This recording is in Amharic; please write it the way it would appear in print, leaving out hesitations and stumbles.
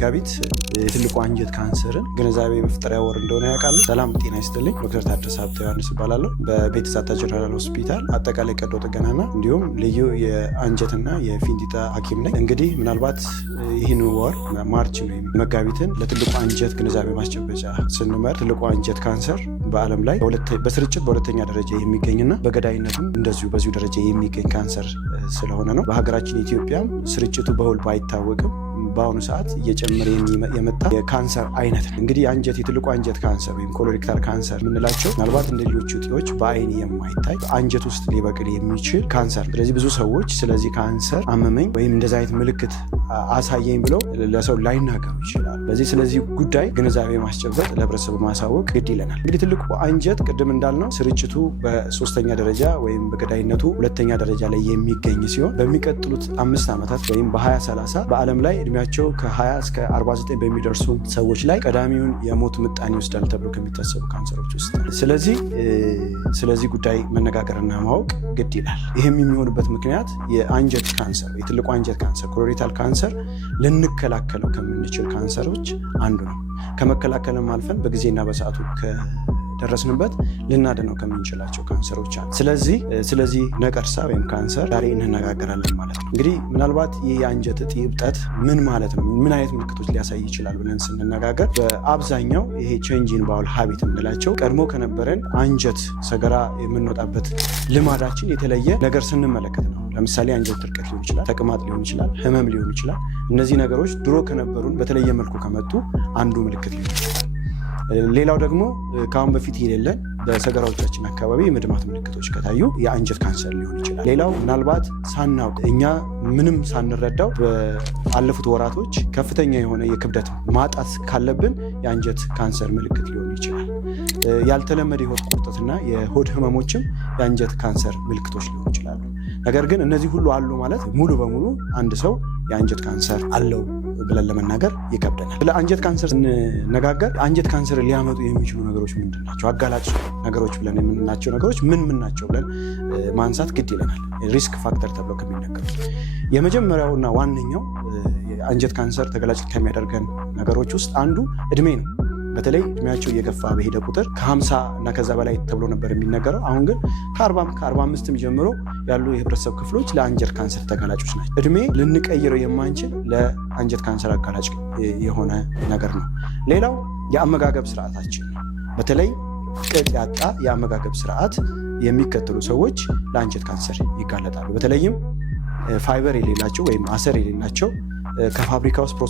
መጋቢት የትልቁ አንጀት ካንሰርን ግንዛቤ መፍጠሪያ ወር እንደሆነ ያውቃሉ። ሰላም ጤና ይስጥልኝ። ዶክተር ታደሰ ሀብተ ዮሐንስ እባላለሁ። በቤተሳታ ጀነራል ሆስፒታል አጠቃላይ ቀዶ ጥገናና እንዲሁም ልዩ የአንጀትና የፊንጢጣ ሐኪም ነኝ። እንግዲህ ምናልባት ይህን ወር ማርች ወይም መጋቢትን ለትልቁ አንጀት ግንዛቤ ማስጨበጫ ስንመር ትልቁ አንጀት ካንሰር በዓለም ላይ በስርጭት በሁለተኛ ደረጃ የሚገኝና በገዳይነትም እንደዚሁ በዚሁ ደረጃ የሚገኝ ካንሰር ስለሆነ ነው። በሀገራችን ኢትዮጵያም ስርጭቱ በውል ባይታወቅም በአሁኑ ሰዓት እየጨመረ የመጣ የካንሰር አይነት ነው። እንግዲህ የትልቁ አንጀት ካንሰር ወይም ኮሎሬክታል ካንሰር የምንላቸው ምናልባት እንደ ሌሎቹ እጢዎች በአይን የማይታይ አንጀት ውስጥ ሊበቅል የሚችል ካንሰር። ስለዚህ ብዙ ሰዎች ስለዚህ ካንሰር አመመኝ ወይም እንደዚህ አይነት ምልክት አሳየኝ ብለው ለሰው ላይናገሩ ይችላል። ስለዚህ ጉዳይ ግንዛቤ ማስጨበጥ ለህብረተሰቡ ማሳወቅ ግድ ይለናል። እንግዲህ ትልቁ አንጀት ቅድም እንዳልነው ስርጭቱ በሶስተኛ ደረጃ ወይም በገዳይነቱ ሁለተኛ ደረጃ ላይ የሚገኝ ሲሆን በሚቀጥሉት 5 ዓመታት ወይም በ2030 በዓለም ላይ እድሜያቸው ከ20 እስከ 49 በሚደርሱ ሰዎች ላይ ቀዳሚውን የሞት ምጣኔ ይወስዳል ተብሎ ከሚታሰቡ ካንሰሮች ውስጥ። ስለዚህ ጉዳይ መነጋገርና ማወቅ ግድ ይላል። ይህም የሚሆንበት ምክንያት የአንጀት ካንሰር የትልቁ አንጀት ካንሰር ኮሎሬክታል ካንሰር ልንከላከለው ከምንችል ካንሰሮች አንዱ ነው። ከመከላከልም አልፈን በጊዜና በሰዓቱ ደረስንበት ልናድነው ከምንችላቸው ካንሰሮች አሉ። ስለዚህ ነቀርሳ ወይም ካንሰር ዛሬ እንነጋገራለን ማለት ነው። እንግዲህ ምናልባት ይህ የአንጀት እጢ እብጠት ምን ማለት ነው፣ ምን አይነት ምልክቶች ሊያሳይ ይችላል ብለን ስንነጋገር በአብዛኛው ይሄ ቼንጅ ኢን ባውል ሃቢት የምንላቸው ቀድሞ ከነበረን አንጀት ሰገራ የምንወጣበት ልማዳችን የተለየ ነገር ስንመለከት ነው። ለምሳሌ አንጀት ድርቀት ሊሆን ይችላል፣ ተቅማጥ ሊሆን ይችላል፣ ህመም ሊሆን ይችላል። እነዚህ ነገሮች ድሮ ከነበሩን በተለየ መልኩ ከመጡ አንዱ ምልክት ሊሆን ይችላል። ሌላው ደግሞ ከአሁን በፊት የሌለን በሰገራዎቻችን አካባቢ የመድማት ምልክቶች ከታዩ የአንጀት ካንሰር ሊሆን ይችላል። ሌላው ምናልባት ሳናውቅ እኛ ምንም ሳንረዳው በአለፉት ወራቶች ከፍተኛ የሆነ የክብደት ማጣት ካለብን የአንጀት ካንሰር ምልክት ሊሆን ይችላል። ያልተለመደ የሆድ ቁርጠትና የሆድ ህመሞችም የአንጀት ካንሰር ምልክቶች ሊሆኑ ይችላሉ። ነገር ግን እነዚህ ሁሉ አሉ ማለት ሙሉ በሙሉ አንድ ሰው የአንጀት ካንሰር አለው ብለን ለመናገር ይከብደናል። ስለ አንጀት ካንሰር ስንነጋገር አንጀት ካንሰር ሊያመጡ የሚችሉ ነገሮች ምንድን ናቸው? አጋላጭ ነገሮች ብለን የምንናቸው ነገሮች ምን ናቸው ብለን ማንሳት ግድ ይለናል። ሪስክ ፋክተር ተብለው ከሚነገሩት የመጀመሪያውና ዋነኛው አንጀት ካንሰር ተጋላጭ ከሚያደርገን ነገሮች ውስጥ አንዱ እድሜ ነው። በተለይ እድሜያቸው እየገፋ በሄደ ቁጥር ከ50 እና ከዛ በላይ ተብሎ ነበር የሚነገረው። አሁን ግን ከ45 ጀምሮ ያሉ የህብረተሰብ ክፍሎች ለአንጀት ካንሰር ተጋላጮች ናቸው። እድሜ ልንቀይረው የማንችል ለአንጀት ካንሰር አጋላጭ የሆነ ነገር ነው። ሌላው የአመጋገብ ስርዓታችን ነው። በተለይ ቅጥ ያጣ የአመጋገብ ስርዓት የሚከተሉ ሰዎች ለአንጀት ካንሰር ይጋለጣሉ። በተለይም ፋይበር የሌላቸው ወይም አሰር የሌላቸው ከፋብሪካ ውስጥ ፕሮሰስ